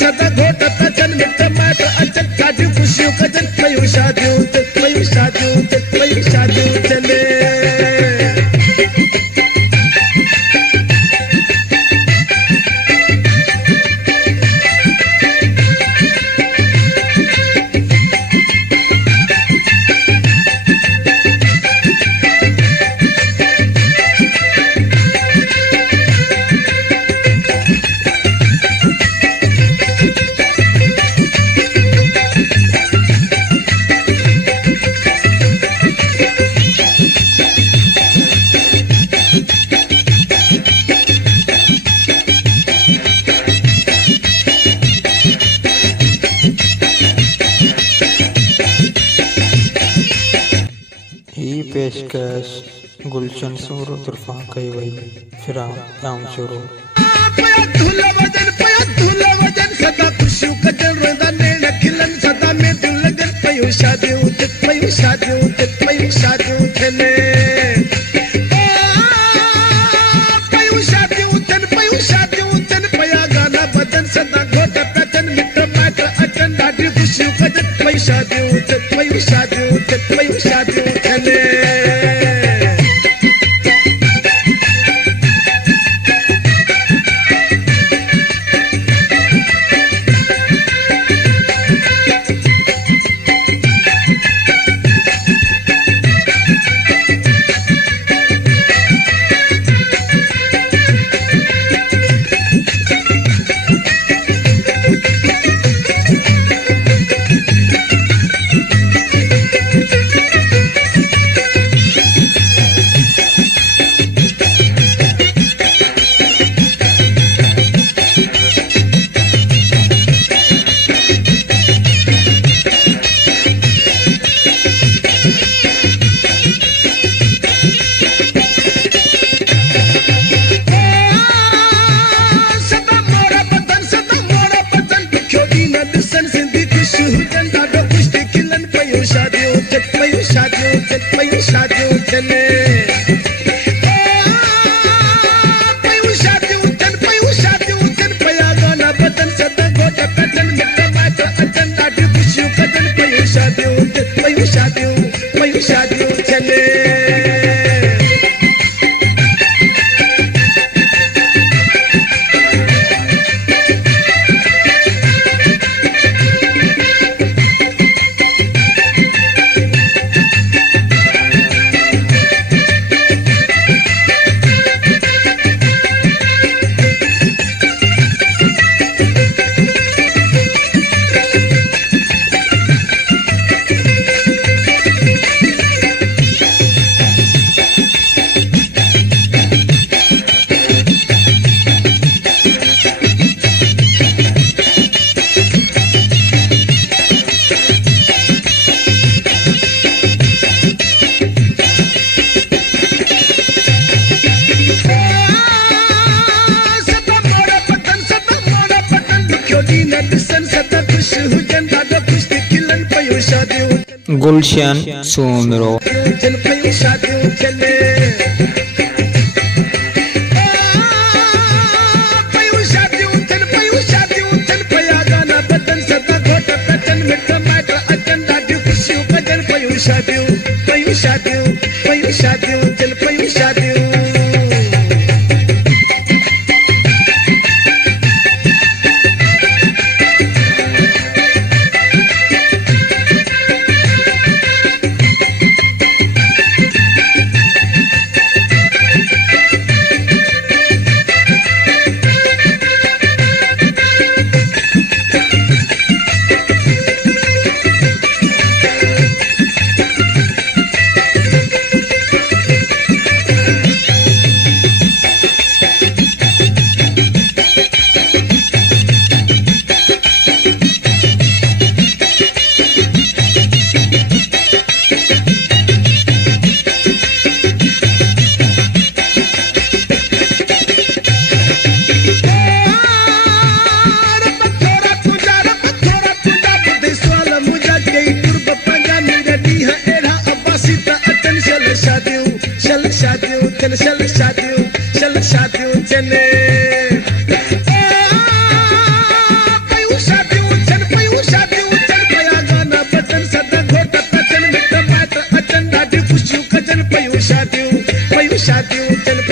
सदा घोटत अचन मिट माट अचन काजू खुशियों कजन पयूं शादियूं चले पेशकश गुलशन सूर तरफा कई वही फिर आम शुरू धुला वजन सदा खुशियों कजन रोंदा नेण खिलन सदा में दिल लगन पयूं शादियूं चले पयूं शादियूं चन पया गाना बदन सदा घोट अचन मिट माट अचन ॾाढी खुशियूं कजन पयूं शादियूं चले शादियूं चले पयूं शादियूं चन पया गाना बदन सदा घोट अचन मिट माट अचन ॾाढी खुशियूं कजन पयूं शादियूं चले गुलशन सूमरो शादियूं चले पयूं शादियूं चन पया गाना बदन सदा घोट अचन मिट माट अचन ॾाढी खुशियूं कजन पयूं शादियूं चल पयूं शादियूं शादियूं चले पयूं शादी उतन